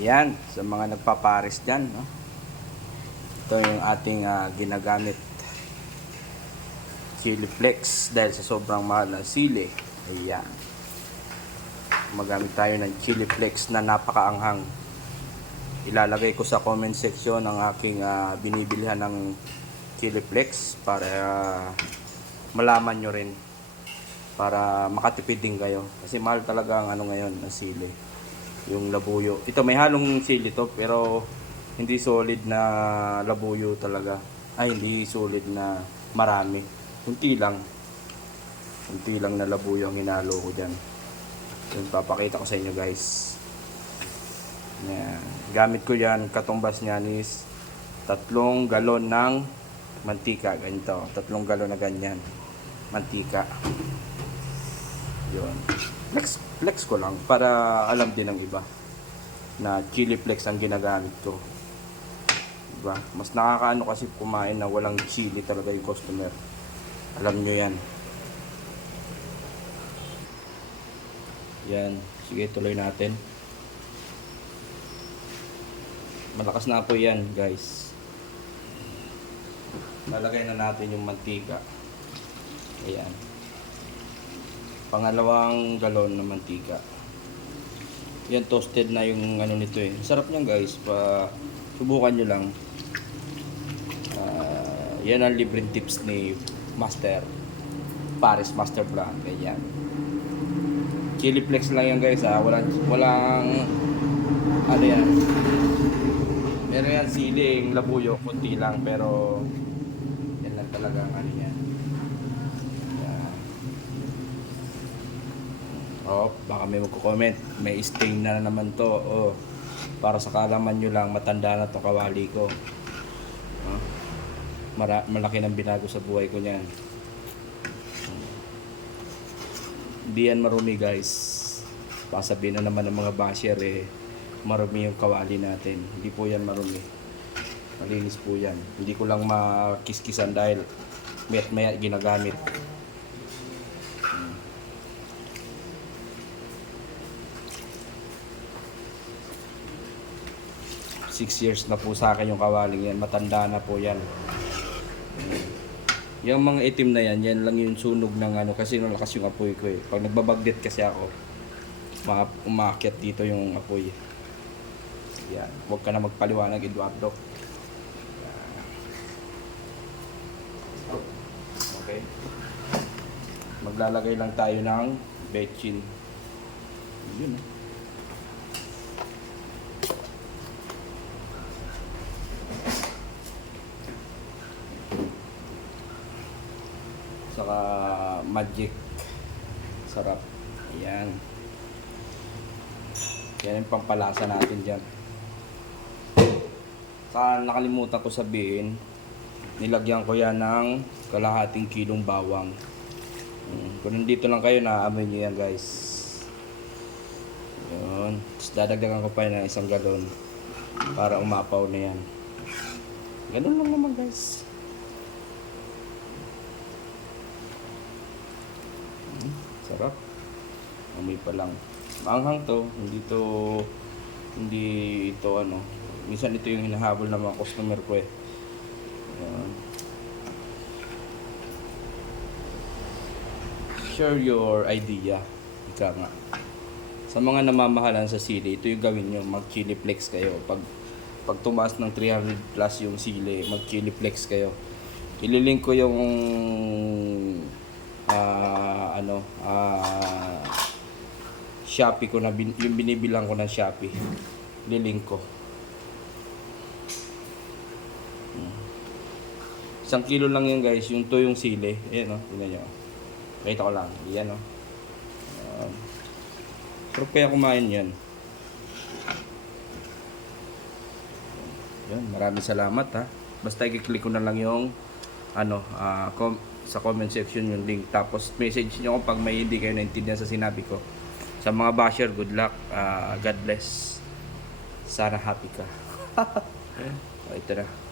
Yan, sa mga nagpapares dyan, no? Ito yung ating ginagamit chili flakes dahil sa sobrang mahal ng sili. Ayan. Magamit tayo ng chili flakes na napakaanghang. Ilalagay ko sa comment section ang aking binibilihan ng chili flakes para malaman nyo rin, para makatipid din kayo. Kasi mahal talaga ang ano ngayon, ang sili. Yung labuyo. Ito may halong sili to, pero hindi solid na labuyo talaga. Ay, hindi solid na marami. Kunti lang. Kunti lang na labuyo ang hinalo ko dyan. Yung papakita ko sa inyo, guys. Yan. Gamit ko yan, katumbas niyan is 3 galon ng mantika. Ganito. 3 galon na ganyan. Mantika. Yun. Flex ko lang para alam din ng iba na chili flakes ang ginagamit ko. Diba? Mas nakakaano kasi kumain na walang chili talaga yung customer. Alam nyo yan. Yan. Sige, tuloy natin. Malakas na po yan, guys. Lalagay na natin yung mantika. Ayan. Pangalawang galon na mantika. Yan, toasted na yung ano nito eh. Sarap niyan, guys. Subukan nyo lang. Yan ang libreng tips ni Master Paris Master Brand. Ganyan. Chili flakes lang yan, guys. Walang ano yan. Meron yan siling labuyo, kunti lang, pero yan lang talaga ang ano yan. Oh, baka may magko-comment, may stain na naman to. Oh, para sa kalaman nyo lang, matanda na to kawali ko. Oh, malaki ng binago sa buhay ko niyan. Hindi yan marumi, guys. Baka sabihin na naman ng mga basher eh, marumi yung kawali natin. Hindi po yan marumi. Malinis po yan. Hindi ko lang makiskisan dahil maya ginagamit. 6 years na po sa akin yung kawaling yan. Matanda na po yan. Yung mga itim na yan, yan lang yung sunog ng ano. Kasi nalakas yung apoy ko eh. Pag nagbabagdet kasi ako, umakyat dito yung apoy. Yan. Huwag ka na magpaliwanag, Eduardo. Okay. Maglalagay lang tayo ng bechin. Yun eh. Saka magic. Sarap. Ayan. Yan yung pampalasa natin dyan. Saka nakalimutan ko sabihin, nilagyan ko yan ng kalahating kilong bawang. Kung nandito lang kayo, naaamoy nyo yan, guys. Yun. Tapos dadagdagan ko pa yan ng 1 galon para umapaw na yan. Ganun lang naman, guys. Sarap. Amoy pa lang. Maanghang to. Hindi ito ano. Minsan ito yung hinahabol ng mga customer ko eh. Ayan. Share your idea. Ika nga. Sa mga namamahalan sa sili, ito yung gawin nyo. Mag chili flakes kayo. Pag tumaas ng 300 plus yung sili, mag chili flakes kayo. Ililink ko yung Shopee ko na yung binibilang ko ng Shopee. Lilink ko. 1 kilo lang yan, guys. Yung to yung sili. Ayan o. Tingnan nyo. Kita ko lang. Ayan o. Sarap kaya kumain yan. Yan. Maraming salamat ha. Basta i-click ko na lang yung sa comment section yung link. Tapos message nyo kung pag may hindi kayo naintindihan sa sinabi ko. Sa mga basher, good luck. God bless. Sana happy ka. Ito na.